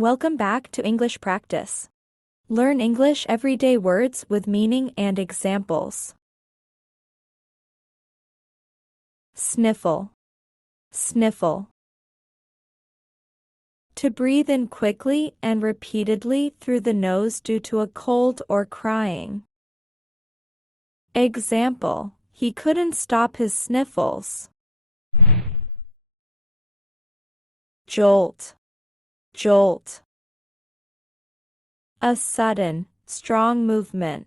Welcome back to English Practice. Learn English everyday words with meaning and examples. Sniffle. Sniffle. To breathe in quickly and repeatedly through the nose due to a cold or crying. Example: he couldn't stop his sniffles. Jolt. Jolt. A sudden, strong movement.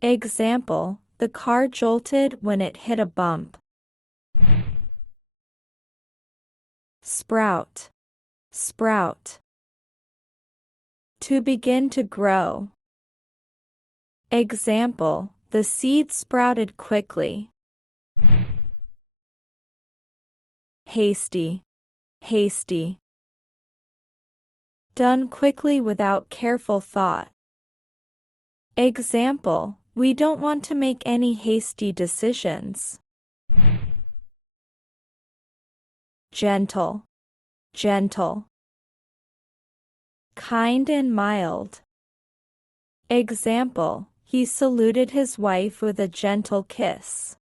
Example: the car jolted when it hit a bump. Sprout. Sprout. To begin to grow. Example: the seed sprouted quickly. Hasty. Hasty. Done quickly without careful thought. Example: we don't want to make any hasty decisions. Gentle. Gentle. Kind and mild. Example: he saluted his wife with a gentle kiss.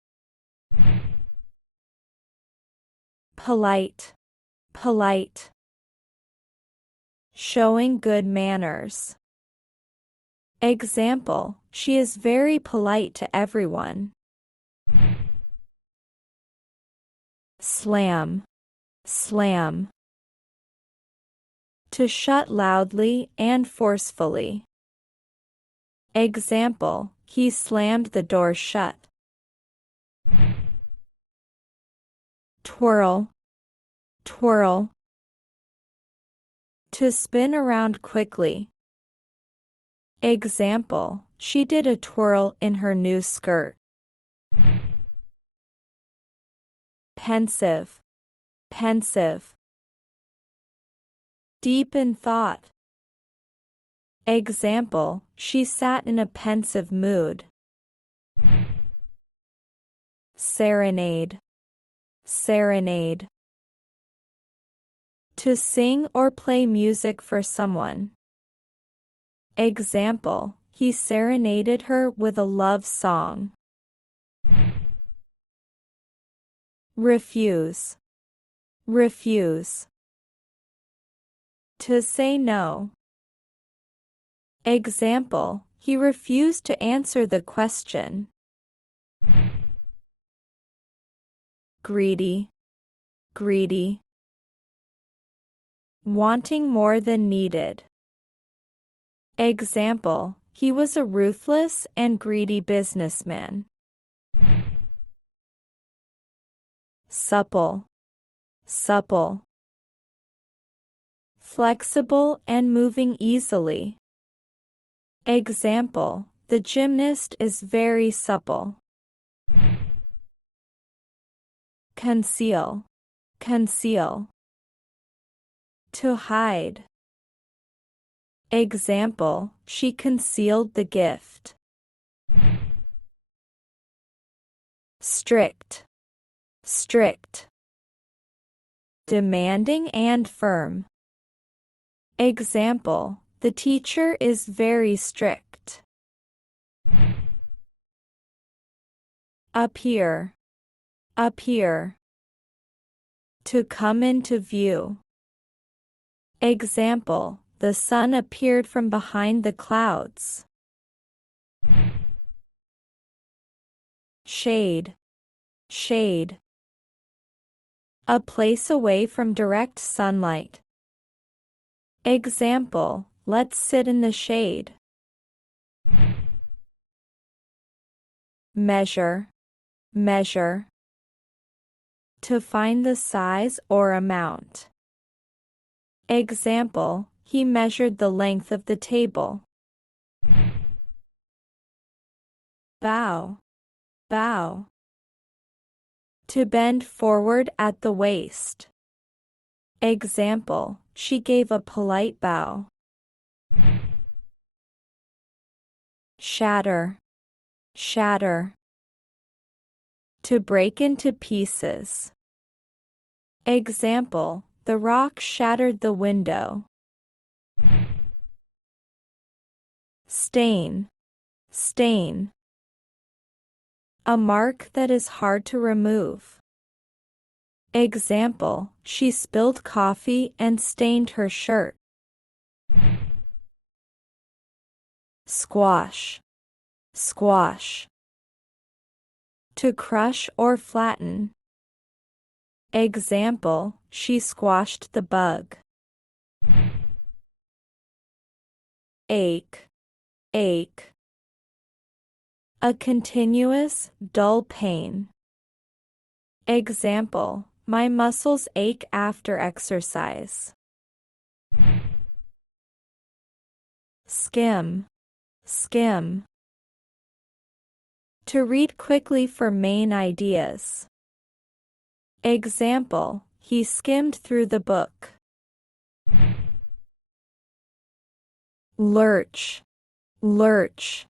Polite. Polite. Showing good manners. Example: she is very polite to everyone. Slam. Slam. To shut loudly and forcefully. Example: he slammed the door shut. Twirl. Twirl. To spin around quickly. Example: she did a twirl in her new skirt. Pensive. Pensive. Deep in thought. Example: she sat in a pensive mood. Serenade. Serenade. To sing or play music for someone. Example: he serenaded her with a love song. Refuse. Refuse. To say no. Example: he refused to answer the question. Greedy. Greedy. Wanting more than needed. Example: he was a ruthless and greedy businessman. Supple. Supple. Flexible and moving easily. Example: the gymnast is very supple. Conceal. Conceal. To hide. Example: she concealed the gift. Strict. Strict. Demanding and firm. Example: the teacher is very strict. Appear. Appear. To come into view. Example: the sun appeared from behind the clouds. Shade. Shade. A place away from direct sunlight. Example: let's sit in the shade. Measure. Measure. To find the size or amount. Example: he measured the length of the table. Bow. Bow. To bend forward at the waist. Example: she gave a polite bow. Shatter. Shatter. To break into pieces. Example: the rock shattered the window. Stain, stain. A mark that is hard to remove. Example, she spilled coffee and stained her shirt. Squash, squash. To crush or flatten. Example, she squashed the bug. Ache, ache. A continuous, dull pain. Example, my muscles ache after exercise. Skim, skim. To read quickly for main ideas. Example, he skimmed through the book. Lurch, lurch.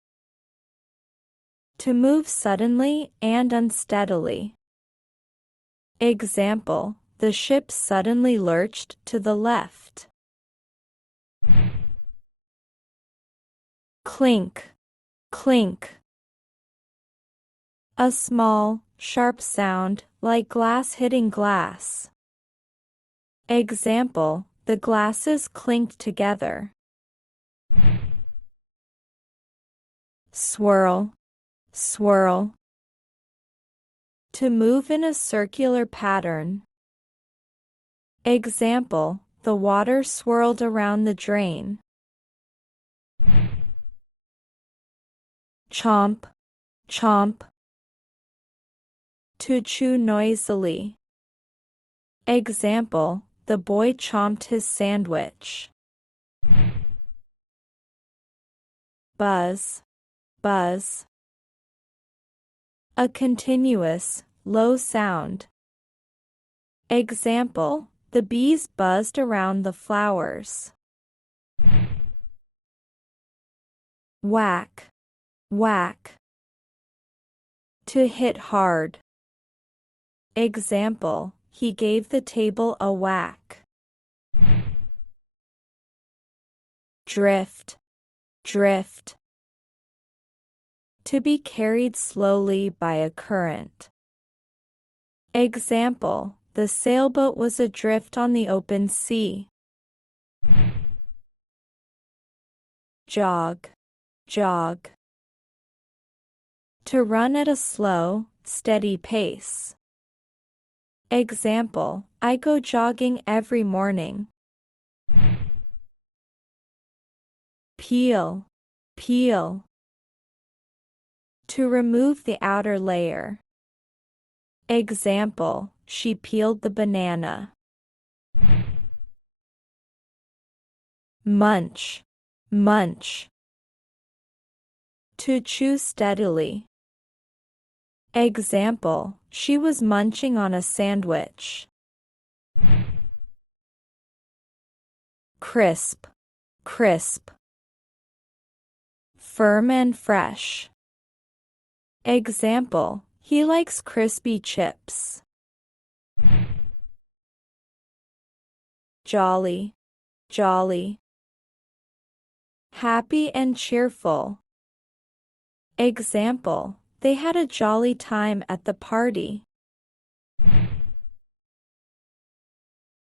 To move suddenly and unsteadily. Example, the ship suddenly lurched to the left. Clink, clink. A small, sharp sound like glass hitting glass. Example, the glasses clinked together. Swirl, swirl. To move in a circular pattern. Example, the water swirled around the drain. Chomp, chomp. To chew noisily. Example, the boy chomped his sandwich. Buzz, buzz. A continuous, low sound. Example, the bees buzzed around the flowers. Whack, whack. To hit hard. Example, he gave the table a whack. Drift, drift. To be carried slowly by a current. Example, the sailboat was adrift on the open sea. Jog, jog. To run at a slow, steady pace. Example, I go jogging every morning. Peel, peel. To remove the outer layer. Example, she peeled the banana. Munch, munch. To chew steadily. Example, she was munching on a sandwich. Crisp, crisp. Firm and fresh. Example, he likes crispy chips. Jolly, jolly. Happy and cheerful. Example, they had a jolly time at the party.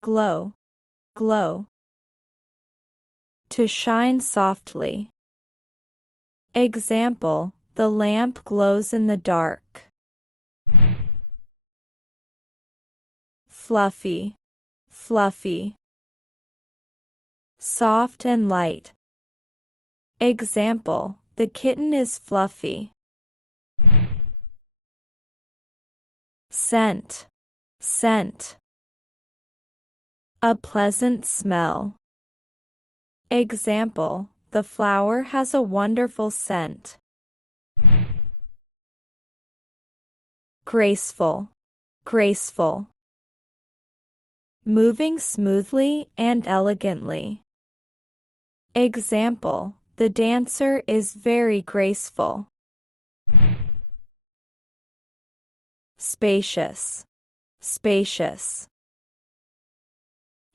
Glow, glow. To shine softly. Example, the lamp glows in the dark. Fluffy, fluffy. Soft and light. Example, the kitten is fluffy. Scent, scent. A pleasant smell. Example, the flower has a wonderful scent. Graceful, graceful. Moving smoothly and elegantly. Example, the dancer is very graceful. Spacious, spacious.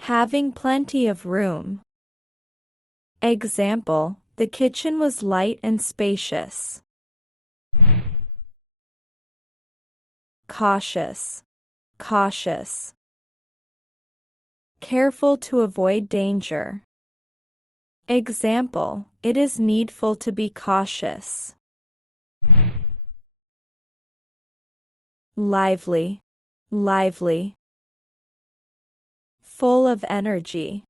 Having plenty of room. Example, the kitchen was light and spacious. Cautious. Cautious. Careful to avoid danger. Example, it is needful to be cautious. Lively. Lively. Full of energy.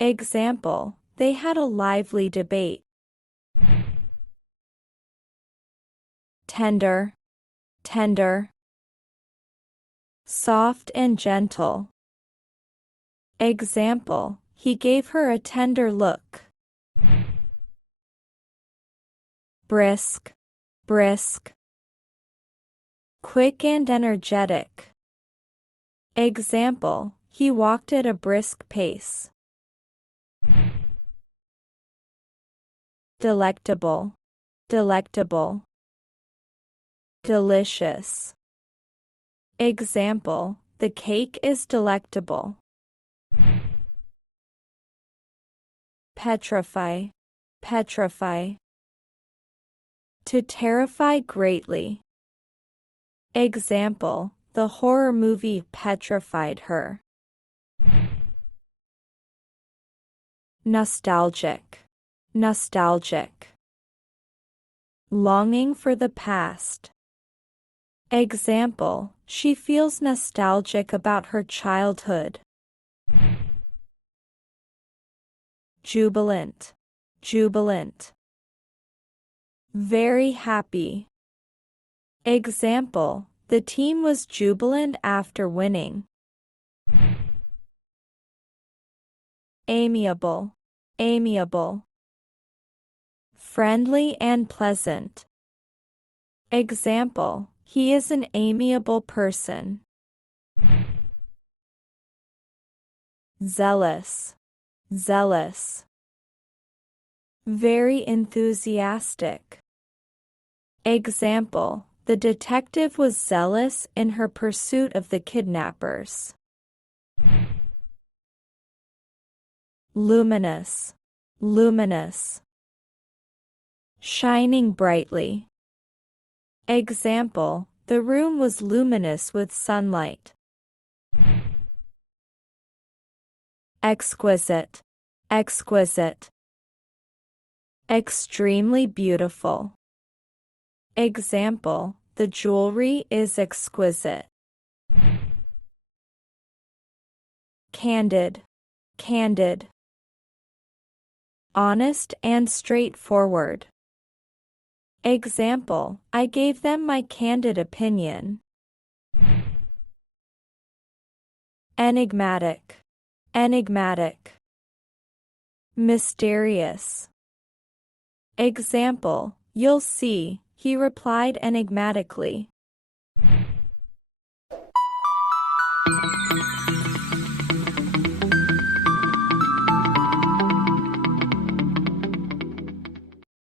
Example, they had a lively debate. Tender. Tender. Soft and gentle. Example, he gave her a tender look. Brisk. Brisk. Quick and energetic. Example, he walked at a brisk pace. Delectable. Delectable. Delicious. Example, the cake is delectable. Petrify. Petrify. To terrify greatly. Example, the horror movie petrified her. Nostalgic. Nostalgic. Longing for the past. Example, she feels nostalgic about her childhood. Jubilant. Jubilant. Very happy. Example, the team was jubilant after winning. Amiable. Amiable. Friendly and pleasant. Example, he is an amiable person. Zealous. Zealous. Very enthusiastic. Example, the detective was zealous in her pursuit of the kidnappers. Luminous. Luminous. Shining brightly. Example, the room was luminous with sunlight. Exquisite. Exquisite. Extremely beautiful. Example, the jewelry is exquisite. Candid. Candid. Honest and straightforward. Example, I gave them my candid opinion. Enigmatic. Enigmatic. Mysterious. Example, you'll see, he replied enigmatically.